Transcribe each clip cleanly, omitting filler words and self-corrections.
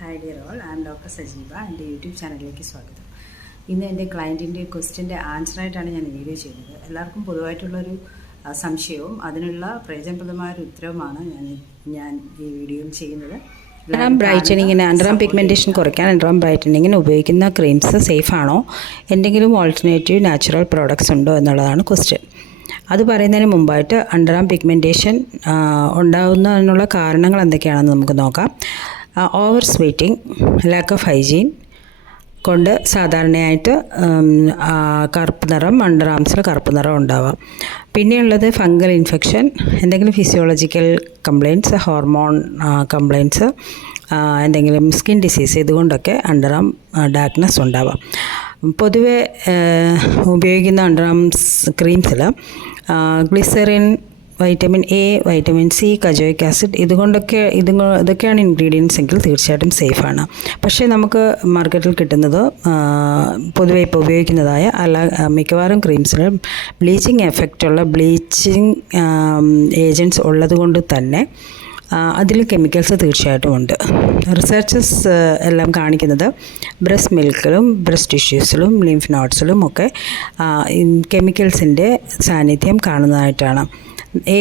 Hi dear all, I am doctor Sajeeva. എൻ്റെ YouTube ചാനലിലേക്ക് സ്വാഗതം. ഇന്ന് എൻ്റെ ക്ലയൻറ്റിൻ്റെ ക്വസ്റ്റ്യൻ്റെ ആൻസറായിട്ടാണ് ഞാൻ വീഡിയോ ചെയ്യുന്നത്. എല്ലാവർക്കും പൊതുവായിട്ടുള്ളൊരു സംശയവും അതിനുള്ള പ്രയോജനപ്രദമായൊരു ഉത്തരവുമാണ് ഞാൻ ഈ വീഡിയോയിൽ ചെയ്യുന്നത്. അണ്ടർആം ബ്രൈറ്റനിങ്ങിന് അണ്ടർആം പിഗ്മെൻറ്റേഷൻ കുറയ്ക്കാൻ അണ്ടർആം ബ്രൈറ്റനിങ്ങിന് ഉപയോഗിക്കുന്ന ക്രീംസ് സേഫ് ആണോ, എന്തെങ്കിലും ഓൾട്ടർനേറ്റീവ് നാച്ചുറൽ പ്രോഡക്ട്സ് ഉണ്ടോ എന്നുള്ളതാണ് ക്വസ്റ്റ്യൻ. അത് പറയുന്നതിന് മുമ്പായിട്ട് അണ്ടർആം പിഗ്മെൻറ്റേഷൻ ഉണ്ടാകുന്നതിനുള്ള കാരണങ്ങൾ എന്തൊക്കെയാണെന്ന് നമുക്ക് നോക്കാം. ഓവർ സ്വീറ്റിംഗ്, ലാക്ക് ഓഫ് ഹൈജീൻ കൊണ്ട് സാധാരണയായിട്ട് കറുപ്പ് നിറം, അണ്ടർ ആംസിൽ കറുപ്പ് നിറം ഉണ്ടാവാം. പിന്നെയുള്ളത് ഫംഗൽ ഇൻഫെക്ഷൻ, എന്തെങ്കിലും ഫിസിയോളജിക്കൽ കംപ്ലയിൻറ്റ്സ്, ഹോർമോൺ കംപ്ലയിൻറ്റ്സ്, എന്തെങ്കിലും സ്കിൻ ഡിസീസ്, ഇതുകൊണ്ടൊക്കെ അണ്ടർആം ഡാർക്ക്നെസ് ഉണ്ടാവാം. പൊതുവെ ഉപയോഗിക്കുന്ന അണ്ടർആംസ് ക്രീംസിൽ glycerin, vitamin A, vitamin C, kojic acid, ഇതൊക്കെയാണ് ഇൻഗ്രീഡിയൻസ് എങ്കിൽ തീർച്ചയായിട്ടും സേഫാണ്. പക്ഷേ നമുക്ക് മാർക്കറ്റിൽ കിട്ടുന്നത് പൊതുവെ ഇപ്പോൾ ഉപയോഗിക്കുന്നതായ മിക്കവാറും ക്രീംസിൽ ബ്ലീച്ചിങ് എഫക്റ്റുള്ള ബ്ലീച്ചിങ് ഏജൻറ്റ്സ് ഉള്ളത് കൊണ്ട് തന്നെ അതിൽ കെമിക്കൽസ് തീർച്ചയായിട്ടും ഉണ്ട്. റിസർച്ചസ് എല്ലാം കാണിക്കുന്നത് ബ്രസ്റ്റ് മിൽക്കിലും ബ്രസ്റ്റ് ടിഷ്യൂസിലും ലിംഫ് നോഡ്സിലും ഒക്കെ കെമിക്കൽസിൻ്റെ സാന്നിധ്യം കാണുന്നതായിട്ടാണ്.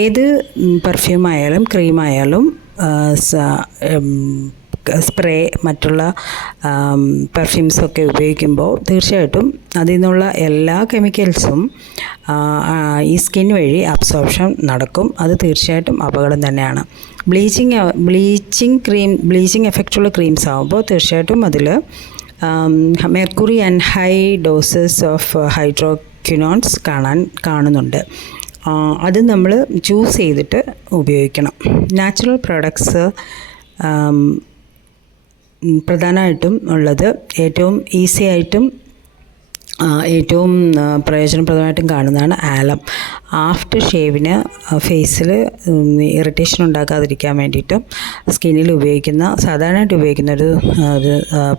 ഏത് പെർഫ്യൂമായാലും ക്രീമായാലും സ്പ്രേ, മറ്റുള്ള പെർഫ്യൂംസൊക്കെ ഉപയോഗിക്കുമ്പോൾ തീർച്ചയായിട്ടും അതിൽ നിന്നുള്ള എല്ലാ കെമിക്കൽസും ഈ സ്കിൻ വഴി അബ്സോർപ്ഷൻ നടക്കും. അത് തീർച്ചയായിട്ടും അപകടം തന്നെയാണ്. ബ്ലീച്ചിങ് എഫക്റ്റുള്ള ക്രീംസ് ആകുമ്പോൾ തീർച്ചയായിട്ടും അതിൽ mercury and high doses of hydroquinones കാണുന്നുണ്ട്. അത് നമ്മൾ ചൂസ് ചെയ്തിട്ട് ഉപയോഗിക്കണം. നാച്ചുറൽ പ്രോഡക്ട്സ് പ്രധാനമായിട്ടും ഉള്ളത് ഏറ്റവും ഈസി ആയിട്ടും ഏറ്റവും പ്രയോജനപ്രദമായിട്ടും കാണുന്നതാണ് ആലം. ആഫ്റ്റർ ഷേവിന് ഫേസിൽ ഇറിറ്റേഷൻ ഉണ്ടാക്കാതിരിക്കാൻ വേണ്ടിയിട്ടും സ്കിന്നിൽ സാധാരണയായിട്ട് ഉപയോഗിക്കുന്ന ഒരു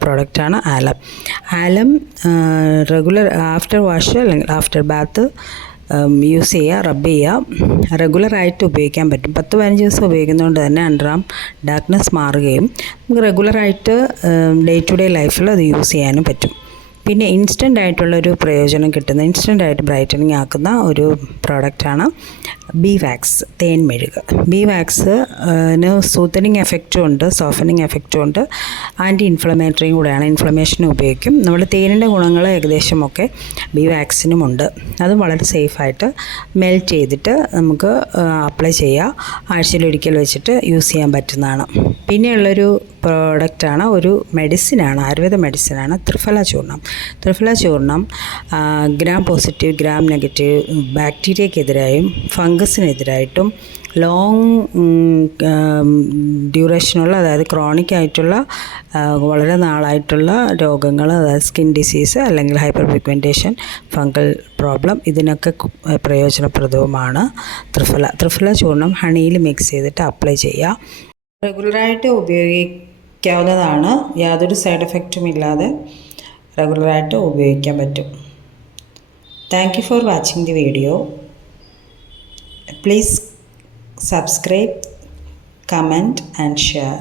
പ്രോഡക്റ്റാണ് ആലം. ആലം റെഗുലർ ആഫ്റ്റർ വാഷ് അല്ലെങ്കിൽ ആഫ്റ്റർ ബാത്ത് യൂസ് ചെയ്യുക, റബ്ബ് ചെയ്യുക. റെഗുലറായിട്ട് ഉപയോഗിക്കാൻ പറ്റും. 10-15 ദിവസം ഉപയോഗിക്കുന്നതുകൊണ്ട് തന്നെ അണ്ടർആം ഡാർക്ക്നെസ് മാറുകയും നമുക്ക് റെഗുലറായിട്ട് ഡേ ടു ഡേ ലൈഫിൽ അത് യൂസ് ചെയ്യാനും പറ്റും. പിന്നെ ഇൻസ്റ്റൻ്റ് ആയിട്ടുള്ളൊരു പ്രയോജനം കിട്ടുന്ന, ഇൻസ്റ്റൻ്റ് ആയിട്ട് ബ്രൈറ്റനിങ് ആക്കുന്ന ഒരു പ്രോഡക്റ്റാണ് ബി വാക്സ്, തേൻ മെഴുക്. ബി വാക്സിന് സൂത്തനിങ് എഫക്റ്റും ഉണ്ട്, സോഫനിങ് എഫക്റ്റും ഉണ്ട്, ആൻറ്റി ഇൻഫ്ലമേറ്ററിയും കൂടെയാണ്. ഇൻഫ്ലമേഷന് ഉപയോഗിക്കും. നമ്മൾ തേനിൻ്റെ ഗുണങ്ങൾ ഏകദേശമൊക്കെ ബി വാക്സിനുമുണ്ട്. അത് വളരെ സേഫായിട്ട് മെൽറ്റ് ചെയ്തിട്ട് നമുക്ക് അപ്ലൈ ചെയ്യുക. ആഴ്ചയിലൊരിക്കൽ വെച്ചിട്ട് യൂസ് ചെയ്യാൻ പറ്റുന്നതാണ്. പിന്നെയുള്ളൊരു പ്രോഡക്റ്റാണ്, ഒരു മെഡിസിനാണ്, ആയുർവേദ മെഡിസിനാണ് ത്രിഫല ചൂർണം. ത്രിഫല ചൂർണം ഗ്രാം പോസിറ്റീവ്, ഗ്രാം നെഗറ്റീവ് ബാക്ടീരിയക്കെതിരായും ഫംഗസിനെതിരായിട്ടും ലോങ് ഡ്യൂറേഷനുള്ള, അതായത് ക്രോണിക് ആയിട്ടുള്ള വളരെ നാളായിട്ടുള്ള രോഗങ്ങൾ, അതായത് സ്കിൻ ഡിസീസ് അല്ലെങ്കിൽ ഹൈപ്പർ പിഗ്മെൻറ്റേഷൻ, ഫംഗൽ പ്രോബ്ലം, ഇതിനൊക്കെ പ്രയോജനപ്രദവുമാണ് ത്രിഫല ചൂർണം. ഹണിയിൽ മിക്സ് ചെയ്തിട്ട് അപ്ലൈ ചെയ്യുക. റെഗുലറായിട്ട് ഉപയോഗിക്കാവുന്നതാണ്. യാതൊരു സൈഡ് എഫക്റ്റും ഇല്ലാതെ റെഗുലറായിട്ട് ഉപയോഗിക്കാൻ പറ്റും. Thank you for watching the video. Please subscribe, comment and share.